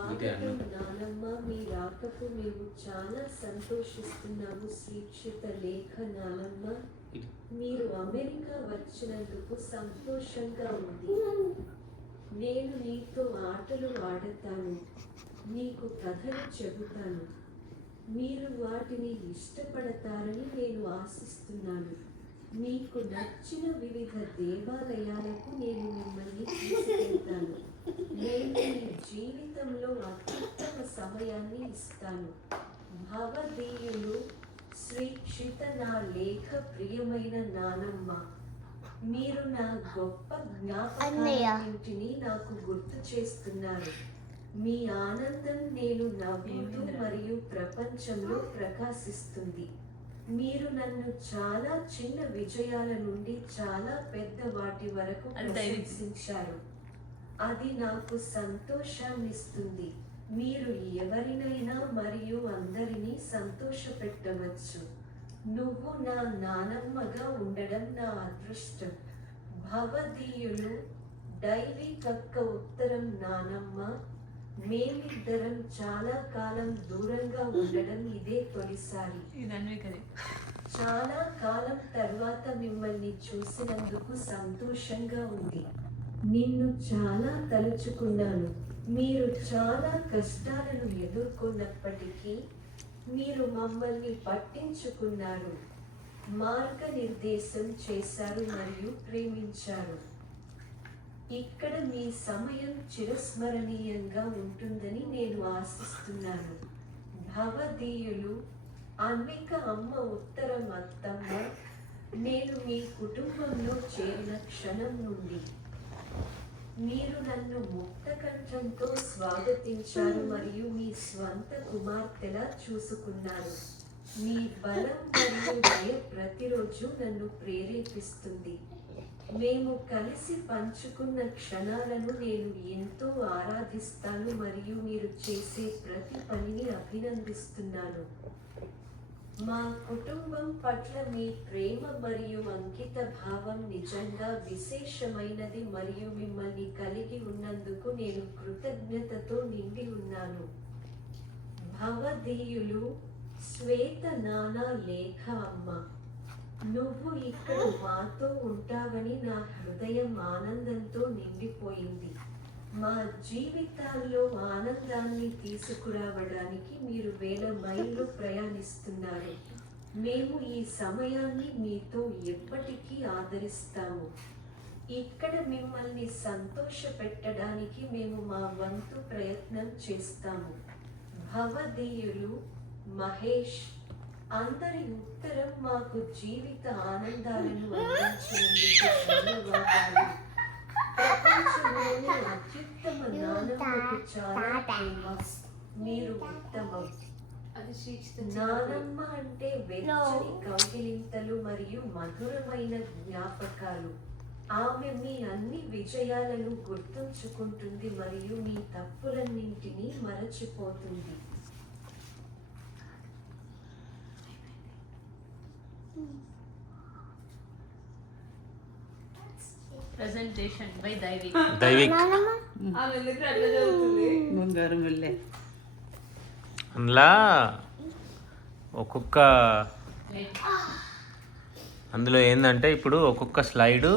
స్వాగతం నానమ్మ, మీ రాకకు మేము చాలా సంతోషిస్తున్నాము. శ్రీక్షిత లేఖ నానమ్మ, మీరు అమెరికా వచ్చినందుకు సంతోషంగా ఉంది. నేను నీతో ఆటలు ఆడతాను, నీకు కథలు చెబుతాను. మీరు వాటిని ఇష్టపడతారని నేను ఆశిస్తున్నాను. మీకు నచ్చిన వివిధ దేవాలయాలకు నేను మిమ్మల్ని తీసుకెళ్తాను. నేను మీ జీవితంలో అత్యుత్తమ సమయాన్ని ఇస్తాను. భవదీయులు శ్రీక్షిత నా లేఖ ప్రియమైన నానమ్మ, మీరు నా గొప్ప జ్ఞాపకాలన్నింటినీ నాకు గుర్తు చేస్తున్నారు. మీ ఆనందం నేను నవ్వుతూ మరియు ప్రపంచంలో ప్రకాశిస్తుంది. మీరు నన్ను చాలా చిన్న విజయాల నుండి చాలా పెద్ద వాటి వరకు ప్రశంసించారు. అది నాకు సంతోషాన్నిస్తుంది. మీరు ఎవరినైనా మరియు అందరినీ సంతోషపెట్టవచ్చు. నువ్వు నా నానమ్మగా ఉండడం నా అదృష్టం. భవదీయులు దైవికక్క ఉత్తరం నానమ్మ, మేమిద్దరం చాలా కాలం దూరంగా ఉండడం ఇదే తొలిసారి. చాలా కాలం తర్వాత మిమ్మల్ని చూసినందుకు సంతోషంగా ఉంది. నిన్ను చాలా తలుచుకున్నాను. మీరు చాలా కష్టాలను ఎదుర్కొన్నప్పటికీ మీరు మమ్మల్ని పట్టించుకున్నారు, మార్గనిర్దేశం చేశారు మరియు ప్రేమించారు. ఇక్కడ మీ సమయం చిరస్మరణీయంగా ఉంటుందని నేను ఆశిస్తున్నాను. భవదీయులు అన్విక అమ్మ ఉత్తరం అత్తమ్మ, నేను మీ కుటుంబంలో చేరిన క్షణం నుండి మీరు నన్ను ముక్తకంఠంతో స్వాగతించారు మరియు మీ స్వంత కుమార్తెలా చూసుకున్నారు. మీ బలం మరియు దయ ప్రతిరోజు నన్ను ప్రేరేపిస్తుంది. మేము కలిసి పంచుకున్న క్షణాలను నేను ఎంతో ఆరాధిస్తాను మరియు మీరు చేసే ప్రతి పనిని అభినందిస్తున్నాను. మా కుటుంబం పట్ల మీ ప్రేమ మరియు అంకిత భావం నిజంగా విశేషమైనది మరియు మిమ్మల్ని కలిగి ఉన్నందుకు నేను కృతజ్ఞతతో నిండి ఉన్నాను. భవదీయులు శ్వేత నానా లేఖ అమ్మ, నువ్వు ఇక్కడ మాతో ఉంటావని నా హృదయం ఆనందంతో నిండిపోయింది. మా జీవితాల్లో ఆనందాన్ని తీసుకురావడానికి మీరు వేల మైళ్ళు ప్రయాణిస్తున్నారు. మేము ఈ సమయాన్ని మీతో ఎప్పటికీ ఆదరిస్తాము. ఇక్కడ మిమ్మల్ని సంతోషపెట్టడానికి మేము మా వంతు ప్రయత్నం చేస్తాము. భవదీయులు మహేష్, అందరి ఉత్తరం మాకు జీవిత ఆనందాలను అందించినందుకు ధన్యవాదాలు. ప్రపంచంలోని అత్యుత్తమ నానమ్మకు చాలా ఫేమస్. మీరు ఉత్తమం. నానమ్మ అంటే వెచ్చని కౌగిలింతలు మరియు మధురమైన జ్ఞాపకాలు. ఆమె మీ అన్ని విజయాలను గుర్తుంచుకుంటుంది మరియు మీ తప్పులన్నింటినీ మరచిపోతుంది. Presentation by Daivik. అందులో ఒక్కొక్క అందులో ఏంటంటే ఇప్పుడు ఒక్కొక్క స్లైడు